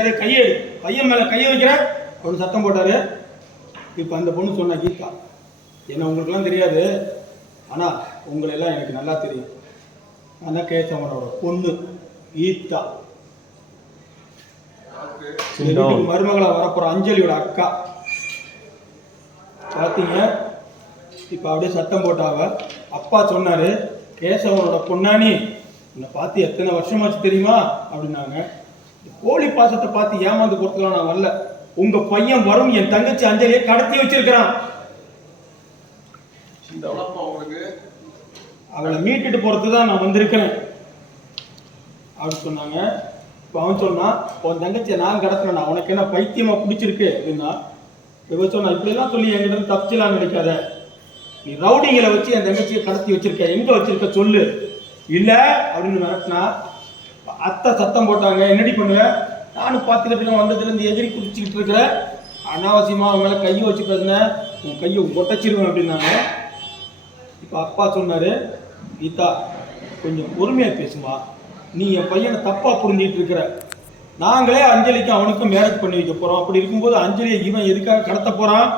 அதை கையை. பையன் மேல கையை வைக்கிற? பொண்ணு சத்தம் போட்டாரு. இப்போ அந்த பொண்ணு சொன்ன கீதா. என்ன உங்களுக்குலாம் தெரியாது? ஆனா உங்களை எல்லாம் எனக்கு நல்லா தெரியும். தான் கேசவனோட பொண்ணு கீதா. இந்த வீட்டுக்கு மருமகளா வரப்போற அஞ்சலியோட அக்கா. பார்த்தீங்க இப்போ அப்படியே சத்தம் போட்டாவ அப்பா சொன்னாரு கேசவனோட பொண்ணானி உன்னை பார்த்து எத்தனை வருஷமாச்சு தெரியுமா? அப்படின்னாங்க. கோழி பாசத்தை பார்த்து ஏமாந்து போறதுலாம் நான் வரல. உங்க பையன் வரும் என் தங்கச்சி அஞ்சலியை கடத்தி வச்சிருக்கிறான். அவளை மீட்டுட்டு போறது தான் நான் வந்திருக்கிறேன். அப்படின்னு சொன்னாங்க. இப்போ அவன் சொன்னான் உன் தங்கச்சியை நான் கடத்தினா உனக்கு என்ன பைத்தியமா பிடிச்சிருக்கு? அப்படின்னா இவ சொன்னா இப்படிலாம் சொல்லி என்கிட்ட தப்பிச்சலாம் நினைக்காத. நீ ரவுடிங்களை வச்சு என் தங்கச்சியை கடத்தி வச்சிருக்க எங்க வச்சிருக்க சொல்லு. இல்ல அப்படின்னு மிரட்டினா அத்தை சத்தம் போட்டாங்க என்னடி பண்ணுவேன் நானும் பார்த்துக்கிட்டு இருக்கேன் வந்ததுலேருந்து எதிரி குதிச்சுக்கிட்டு இருக்கிற. அனாவசியமா அவன் மேலே கையை வச்சு பேசினேன் உன் கையை ஒட்டச்சிருவேன் அப்படின்னாங்க. இப்போ அப்பா சொன்னாரு கீதா கொஞ்சம் பொறுமையாக பேசுமா. நீ என் பையனை தப்பாக புரிஞ்சிட்டு இருக்கிற. நாங்களே அஞ்சலிக்கும் அவனுக்கும் மேரேஜ் பண்ணி வைக்க போகிறோம் அப்படி இருக்கும்போது அஞ்சலியை இவன் எதுக்காக கடத்த போறான்?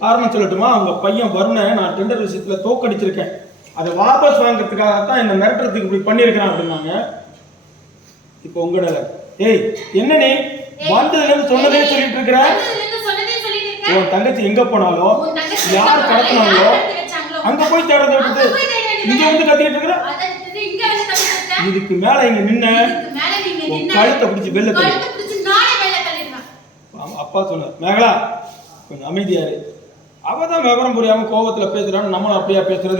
காரணம் சொல்லட்டுமா? அவங்க பையன் வருணை நான் டெண்டர் விஷயத்துல தோக்கடிச்சிருக்கேன். அதை வாபஸ் வாங்குறதுக்காக தான் என்னை மிரட்டுறதுக்கு இப்படி பண்ணியிருக்கிறான் அப்படின்னாங்க. இப்போ உங்களோட ஏய் என்ன நீ? வந்ததுல இருந்து சொன்னதே சொல்லிட்டு இருக்கிற வந்ததுலேருந்து சொன்னதே சொல்லிட்டு இருக்க. உன் தங்கச்சி எங்க போனாலும் தங்கச்சி யார் கடத்தினாங்களோ? அங்க போய் தேடுறத வேண்டியது இங்க வந்து கத்திட்டு இருக்கிற. இதுக்கு மேல இங்க நின்ன கழுத்தை பிடிச்சு வெளில அப்பா சொன்னார் மேகலா கொஞ்சம் அமைதியாரு அவ தான் விவரம் புரியாம கோபத்துல பேசுறான்னு நம்மளும் அப்படியா பேசுறது?